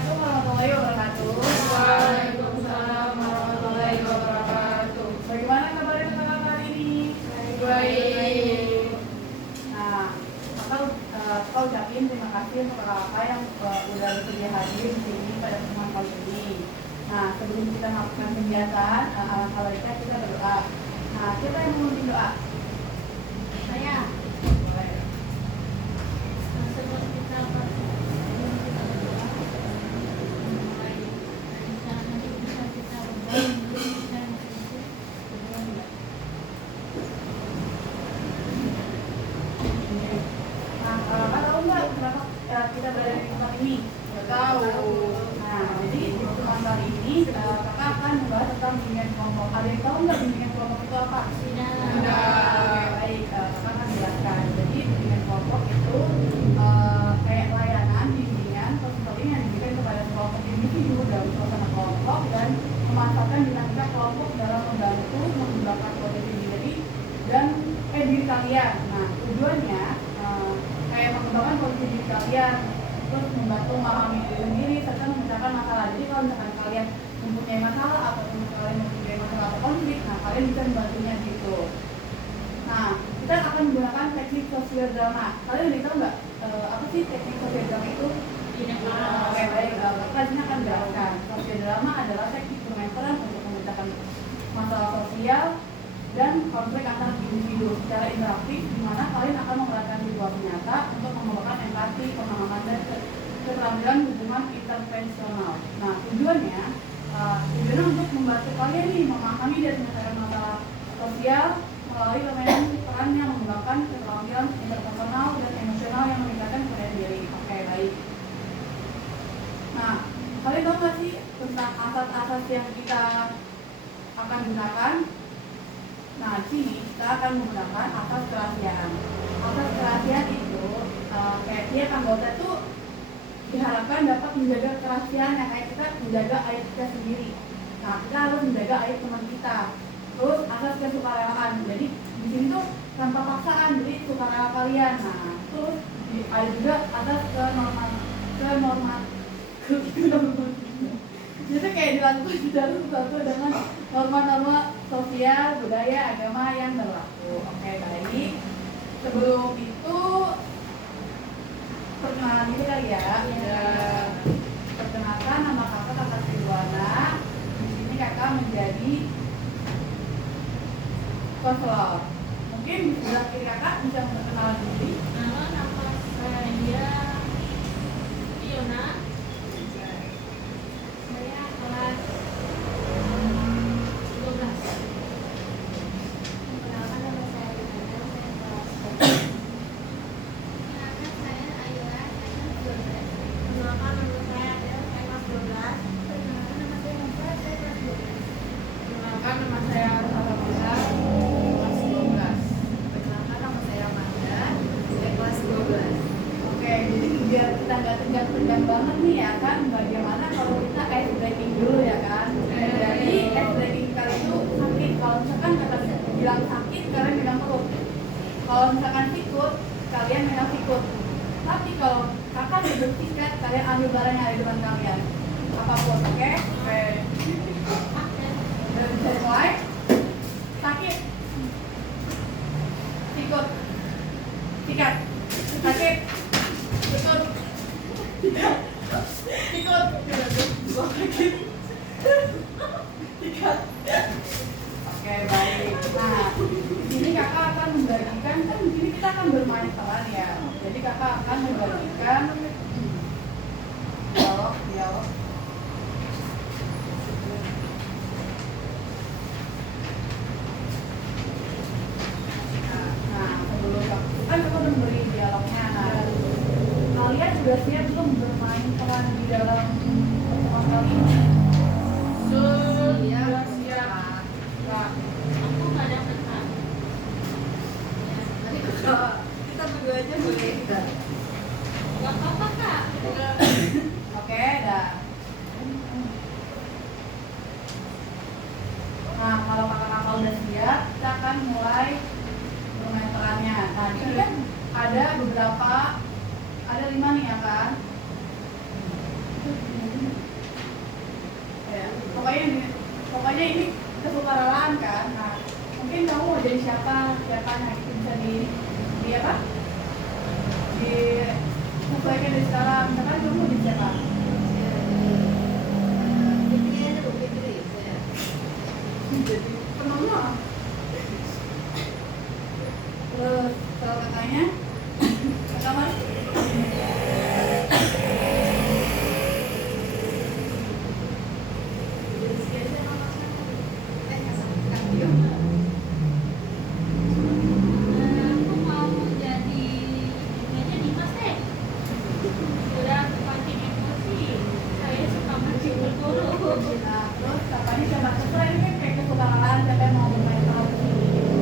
Assalamualaikum warahmatullahi wabarakatuh. Waalaikumsalam warahmatullahi wabarakatuh. Bagaimana kabarnya kakak hari ini? Baik. Nah, kakak ucapin terima kasih untuk kakak yang udah bersedia hadir di sini pada pertemuan kali ini. Nah, sebelum kita melakukan kegiatan, alangkah baiknya kita berdoa. Nah, siapa yang mau memimpin doa? Saya. Boleh. Sebelum kita berdoa, mulai dari sekarang nanti bisa kita berdoa dan Nah, kakak tahu nggak kenapa kita berada di tempat ini? Nggak tahu. Nah, jadi di pertemuan kali ini kakak akan membahas tentang bimbingan kelompok. Ada yang tahu nggak bimbingan kelompok itu apa? Tidak. Oke, baik. Kakak akan jelaskan. Jadi bimbingan kelompok itu kayak layanan bimbingan konseling yang diberikan kepada kelompok individu dalam suasana kelompok dan memanfaatkan dinamika kelompok dalam membantu mengembangkan potensi diri dan diri kalian. Nah, tujuannya kayak mengembangkan potensi diri kalian, terus membantu memahami diri sendiri serta memecahkan masalah. Jadi kalau misalkan kalian mempunyai masalah atau kalian mempunyai masalah atau konflik, nah kalian bisa membantunya gitu. Nah, kita akan menggunakan teknik sosial drama. Kalian udah tahu nggak apa sih teknik sosial drama itu? Tidak. Oke, baik. Bapak di sini akan menjelaskan. Sosial drama adalah teknik pemetaran untuk memecahkan masalah sosial dan konflik antar individu secara interaktif, di mana kalian akan menggunakan situasi nyata untuk mengembangkan empati, pemahaman dan keterampilan hubungan interpersonal. Nah, tujuannya untuk membantu kalian nih memahami dan menyelesaikan masalah sosial melalui permainan peran yang mengembangkan keterampilan interpersonal dan emosional yang meningkatkan kepercayaan diri. Oke, baik. Nah, kalian tahu nggak sih tentang asas-asas yang kita akan gunakan? Nah, di sini kita akan menggunakan asas kerahasiaan. Asas kerahasiaan itu kayak tiap anggota itu diharapkan dapat menjaga kerahasiaan yang kayak kita menjaga aib kita sendiri. Nah, kita harus menjaga aib teman kita. Terus asas kesukarelaan. Jadi di sini tuh tanpa paksaan, jadi sukarela kalian. Nah, terus ada juga asas kenormatan. Jadi kayak dilakukan secara satu dengan norma-norma sosial, budaya, agama yang berlaku. Oke, baik. Sebelum itu perkenalan diri kali ya. Perkenalkan, nama kakak Ridwana. Di sini kakak menjadi konselor. Mungkin di sebelah kiri kakak bisa memperkenalkan diri. Nama saya Fiona. Saya kelas 12. Perkenalkan nama saya Ridwana, saya kelas 10. Perkenalkan saya Ayura, saya kelas 12. Perkenalkan nama saya Adel, saya kelas 12. Perkenalkan nama saya Nova, saya kelas 12. Perkenalkan nama saya Alhamdulillah, kelas 12. Perkenalkan nama saya Amanda, saya kelas 12. Oke, jadi biar kita nggak tegang-tegang banget nih ya kan, bagaimana kalau kita ice breaking dulu ya kan. Jadi ice breaking kali itu sakit. Kalau misalkan kakak bilang sakit, kalian bilang perut. Kalau misalkan sikut, kalian bilang sikut. Tapi kalau kakak nyebut tiket, kalian ambil barang yang ada di depan kalian. Apapun, oke? Oke. Dan bisa dimulai. Sakit. Sikut. Sikat. Sakit. Sikut. Sikat. Sikut. Sakit. Sikat. Oke, baik. Nah, di sini kakak akan membagikan, kan di sini kita akan bermain peran ya. Jadi kakak akan membagikan dialog. Nah, sebelum kan kakak udah beri dialognya. Nah, kalian sudah siap belum bermain peran di dalam pertemuan kali ini? Sudah siap. Kak, Aku nggak dapet Kak. Nanti kalau kita berdua aja boleh. Nggak apa-apa Kak. oke, dah. Nah, kalau kakak-kakak udah siap, kita akan mulai bermain perannya. Nah, di sini kan ada 5 nih ya kan. pokoknya ini kesukaraan kan. Nah, mungkin kamu mau jadi siapa, nah itu bisa di apa? Disesuaikan dari sekarang. Misalkan kamu mau jadi siapa? Jadi penonton. Terus kalau kakaknya, kakak Mas? Aku mau jadi Dimas deh. Udah kepancing emosi. Saya suka mancing berguru. Nah, terus kakaknya siapa? Terserah ini kan kayak kesukaraan, siapa yang mau bermain sama di sini gitu.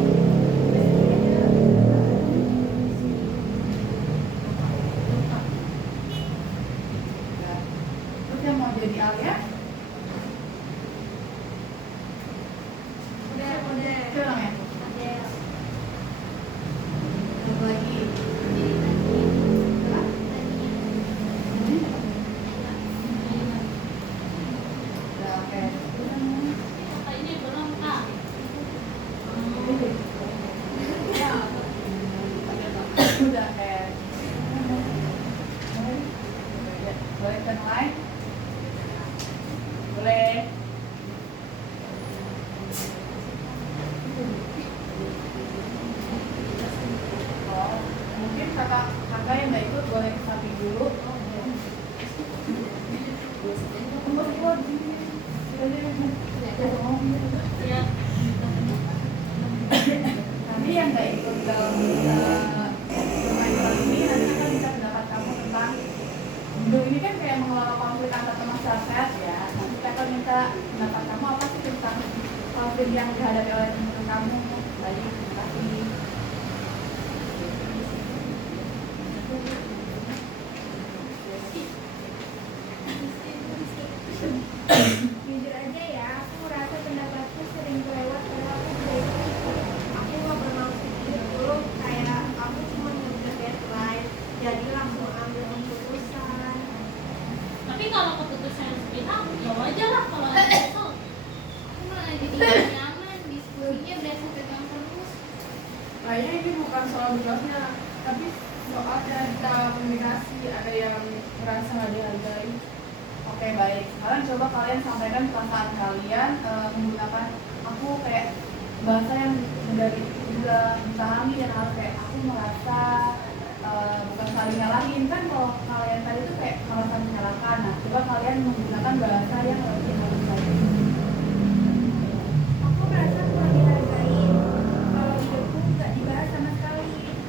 Terus yang mau jadi Alia? Curang ya? Satu lagi. Hah? Ini apa? Udah, oke. Kak ini belum Kak. Ya. Udah, boleh turn light? Boleh. Oh, mungkin kakak yang nggak ikut boleh ke samping dulu. Tunggu dulu. Ya. Nanti yang nggak ikut dalam bermain kali ini nanti akan bisa pendapat kamu tentang dulu ini kan kayak mengelola konflik antar masyarakat ya. Nanti kita akan minta pendapat kamu apa sih tentang konflik yang dihadapi oleh teman kamu. Tadi terima kasih. Jujur aja ya, aku merasa pendapatku sering kelewat karena aku tidak ikut. Aku nggak bermaksud gitu, kayak aku cuma ngejar deadline, jadi langsung ambil keputusan. Tapi kalau keputusan sepihak, ya wajar lah kalau ada itu. Aku malah jadi nggak nyaman, diskusinya berasa tegang terus. Kayaknya ini bukan soal bebasnya, tapi soal cara komunikasi, ada yang merasa nggak dihargai. Oke, baik. Sekarang coba kalian sampaikan perasaan kalian menggunakan aku kayak bahasa yang dari juga dipahami dan harus kayak aku merasa bukan saling nyalahin kan. Kalau kalian tadi tuh kayak merasa menyalahkan. Nah, coba kalian menggunakan bahasa yang lebih halus. Aku merasa kurang dihargain. Kalau hidupku nggak dibahas sama sekali.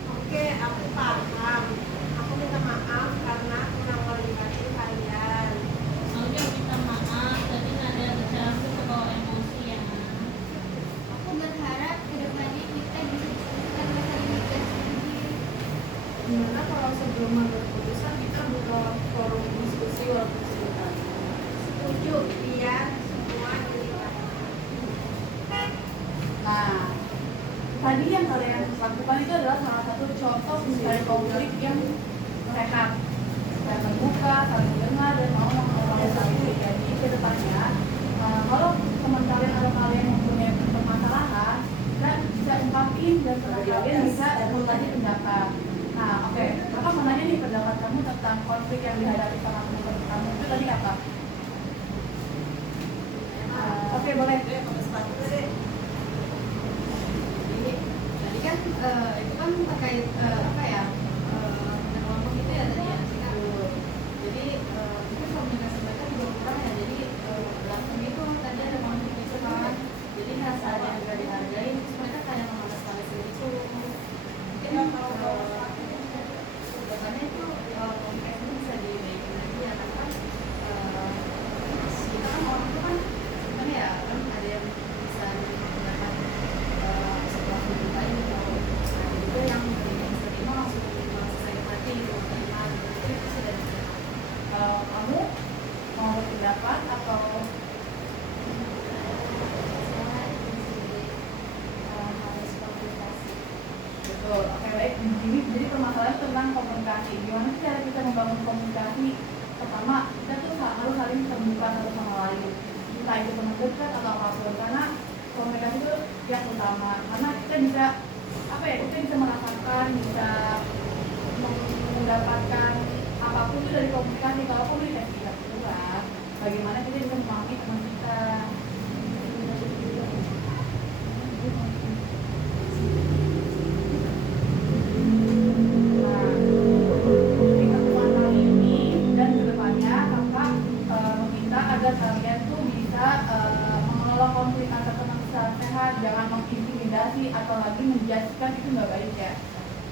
Oke, aku paham. Aku minta maaf karena kurang melibatkan kalian. Soalnya minta maaf, tadi nada bicara aku kebawa emosi ya. Aku berharap kedepannya kita bisa diskusikan masalah ini dan sendiri. Gimana kalau sebelum mengambil keputusan kita buka forum diskusi walaupun sebentar? Setuju, biar semua dilibatkan. Nah, tadi yang kalian lakukan itu adalah salah satu contoh misalnya konflik yang sehat, yang terbuka, saling mendengar dan mau mengelola itu. Jadi ke depannya, kalau teman kalian atau kalian yang punya permasalahan, dan bisa ungkapin dan setelah kalian bisa berbagi pendapat. Nah, oke, kakak mau nanya nih pendapat kamu tentang konflik yang dihadapi sama teman-teman kamu itu tadi apa? Oke, boleh. Ini tadi kan itu kan terkait apa ya kelompok itu ya tadi ya. Jadi mungkin komunikasi mereka juga kurang ya. Jadi langsung itu tadi ada konflik itu kan. Jadi ngerasa ada yang gak dihargain. Terus mereka kayak memanas-manasin itu. Mungkin bahkannya itu komunikasi itu bisa dibaikin lagi ya karena kita kan orang itu kan sebenarnya ya kan ada yang bisa mendapat sebuah hubungan atau itu yang terima langsung sakit hati gitu terima itu sudah bisa. Kalau kamu mau berpendapat atau Harus komunikasi. betul? Oke, baik. Jadi permasalahan tentang komunikasi. Gimana sih cara kita membangun komunikasi? Pertama, kita tuh harus saling terbuka satu sama lain. Entah itu teman dekat atau apapun, karena komunikasi itu yang utama, karena kita bisa apa ya, kita bisa merasakan, bisa mendapatkan apapun itu dari komunikasi. Kalau komunikasi kita kurang, bagaimana kita bisa memahami teman kita. Nah, di pertemuan kali ini dan kedepannya kakak meminta agar kalian tuh bisa mengelola konflik antar teman secara sehat, jangan mengintimidasi atau lagi menjudgekan, itu nggak baik ya.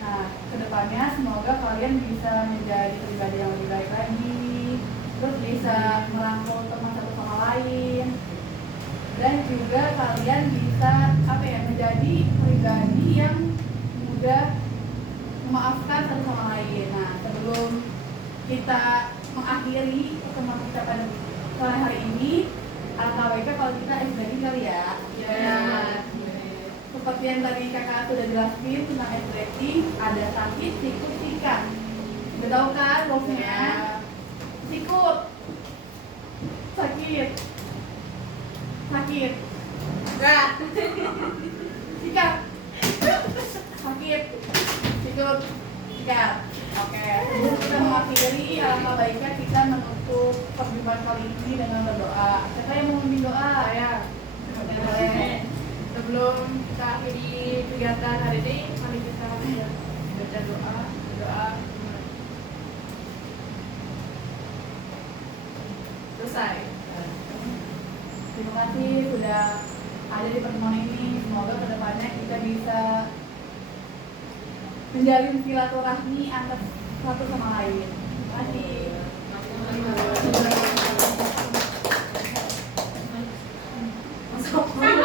Nah, kedepannya semoga kalian bisa menjadi pribadi yang lebih baik lagi, terus bisa merangkul teman satu sama lain, dan juga kalian bisa apa ya, menjadi pribadi yang mudah memaafkan satu sama lain. Nah, sebelum kita mengakhiri pertemuan kita pada sore hari ini, alangkah baiknya kalau kita explaining kali ya. Seperti yang tadi kakak sudah jelasin tentang explaining, ada sakit, sikut, sikat. Udah tahu kan boxnya? Sikut, sakit, sakit. Nah, sikat, sakit, sikut, sikat. Oke, sebelum kita mengakhiri, alangkah baiknya kita menutup perjumpaan kali ini dengan berdoa. Siapa yang mau memimpin doa? Saya. Boleh. Sebelum kita akhiri kegiatan hari ini, mari kita baca doa. Selesai. Terima kasih sudah ada di pertemuan ini. Semoga kedepannya kita bisa menjalin silaturahmi antar satu sama lain. Terima kasih. Sama